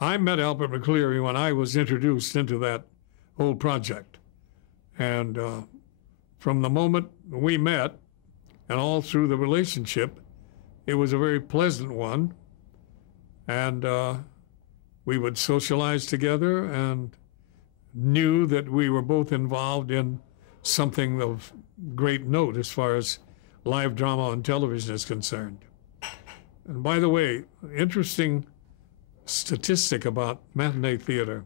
I met Albert McCleary when I was introduced into that whole project. And from the moment we met and all through the relationship, it was a very pleasant one. And we would socialize together and knew that we were both involved in something of great note as far as live drama on television is concerned. And by the way, interesting statistic about matinee theater.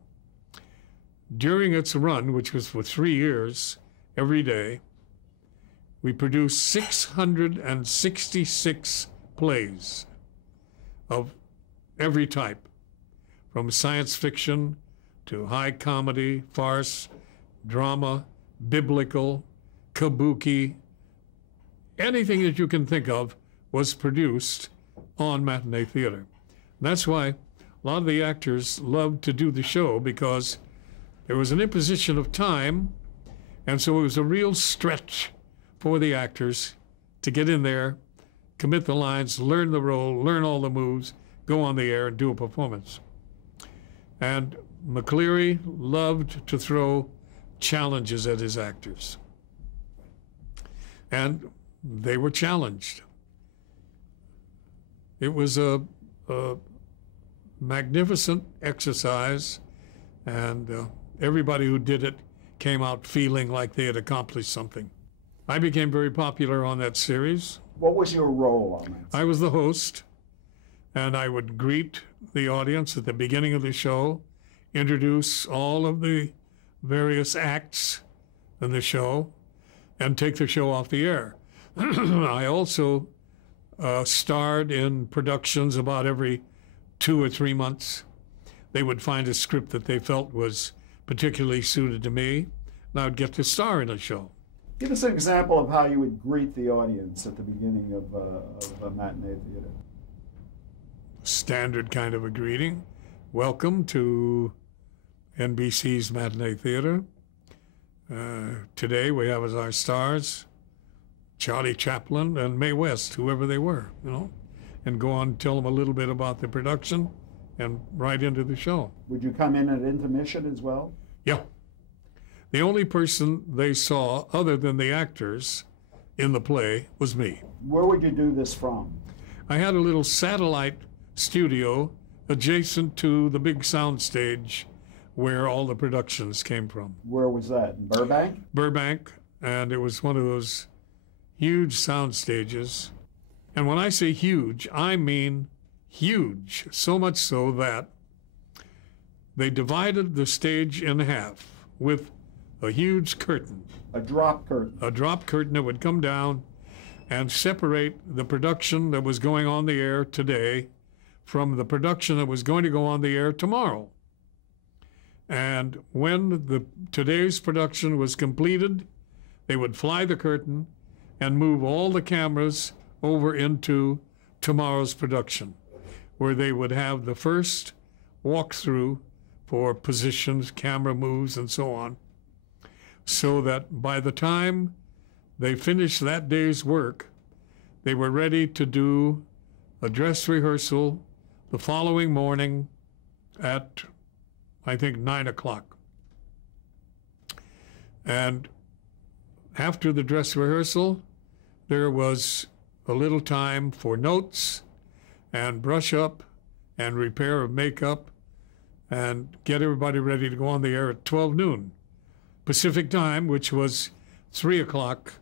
During its run, which was for 3 years, every day, we produced 666 plays of every type, from science fiction to high comedy, farce, drama, biblical, kabuki. Anything that you can think of was produced on matinee theater. That's why a lot of the actors loved to do the show, because there was an imposition of time, and so it was a real stretch for the actors to get in there, commit the lines, learn the role, learn all the moves, go on the air and do a performance. And McCleary loved to throw challenges at his actors. And they were challenged. It was a magnificent exercise, and everybody who did it came out feeling like they had accomplished something. I became very popular on that series. What was your role on that series? I was the host, and I would greet the audience at the beginning of the show, introduce all of the various acts in the show, and take the show off the air. I also starred in productions about every 2 or 3 months. They would find a script that they felt was particularly suited to me, and I would get to star in a show. Give us an example of how you would greet the audience at the beginning of a matinee theater. Standard kind of a greeting. Welcome to NBC's Matinee Theater. Today we have as our stars Charlie Chaplin and Mae West, whoever they were, and go on and tell them a little bit about the production and right into the show. Would you come in at intermission as well? Yeah. The only person they saw other than the actors in the play was me. Where would you do this from? I had a little satellite studio adjacent to the big sound stage where all the productions came from. Where was that? In Burbank? Burbank, and it was one of those huge sound stages. And when I say huge, I mean huge, so much so that they divided the stage in half with a huge curtain. A drop curtain. A drop curtain that would come down and separate the production that was going on the air today from the production that was going to go on the air tomorrow. And when today's production was completed, they would fly the curtain and move all the cameras over into tomorrow's production, where they would have the first walkthrough for positions, camera moves, and so on, so that by the time they finished that day's work, they were ready to do a dress rehearsal the following morning at, I think, 9 o'clock. And after the dress rehearsal, there was a little time for notes and brush up and repair of makeup and get everybody ready to go on the air at 12 noon Pacific time, which was 3 o'clock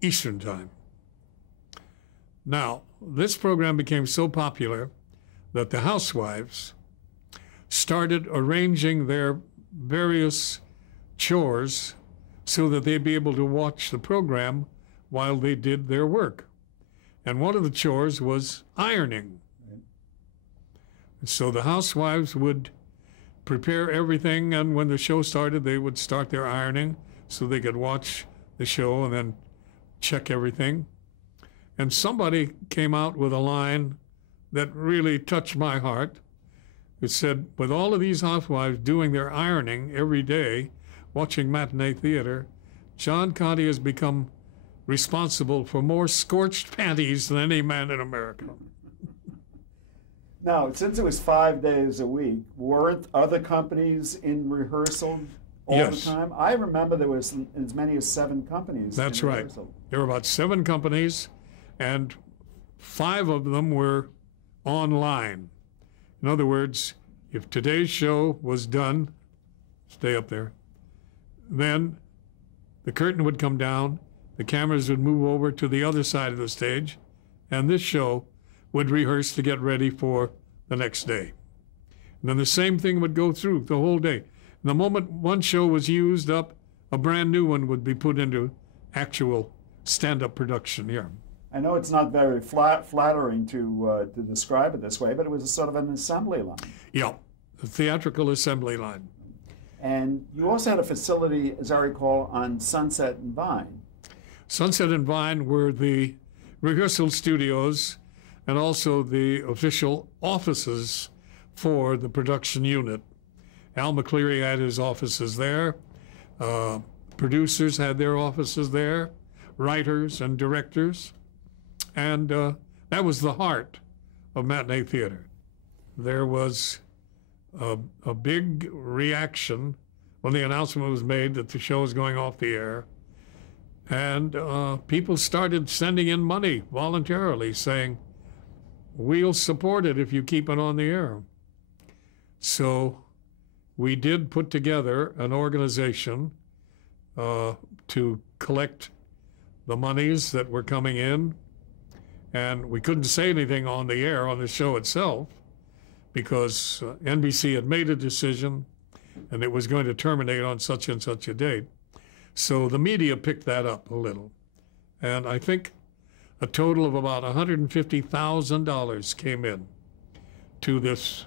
Eastern time. Now, this program became so popular that the housewives started arranging their various chores so that they'd be able to watch the program while they did their work. And one of the chores was ironing. So the housewives would prepare everything, and when the show started, they would start their ironing so they could watch the show and then check everything. And somebody came out with a line that really touched my heart. It said, with all of these housewives doing their ironing every day, watching matinee theater, John Conte has become responsible for more scorched panties than any man in America. Now, since it was 5 days a week, weren't other companies in rehearsal all Yes. the time? I remember there was as many as 7 companies That's in right. rehearsal. There were about 7 companies, and 5 of them were online. In other words, if today's show was done, stay up there, then the curtain would come down, the cameras would move over to the other side of the stage, and this show would rehearse to get ready for the next day. And then the same thing would go through the whole day. And the moment one show was used up, a brand new one would be put into actual stand-up production here. I know it's not very flattering to describe it this way, but it was a sort of an assembly line. Yeah, the theatrical assembly line. And you also had a facility, as I recall, on Sunset and Vine. Sunset and Vine were the rehearsal studios and also the official offices for the production unit. Al McCleary had his offices there. Producers had their offices there, writers and directors. And that was the heart of matinee theater. There was a big reaction when the announcement was made that the show was going off the air. And people started sending in money voluntarily, saying, "We'll support it if you keep it on the air." So we did put together an organization to collect the monies that were coming in. And we couldn't say anything on the air on the show itself because NBC had made a decision and it was going to terminate on such and such a date. So the media picked that up a little. And I think a total of about $150,000 came in to this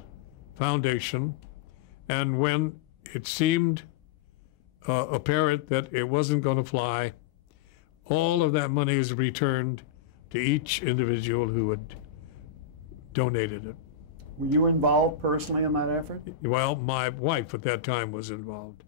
foundation. And when it seemed apparent that it wasn't going to fly, all of that money is returned to each individual who had donated it. Were you involved personally in that effort? Well, my wife at that time was involved.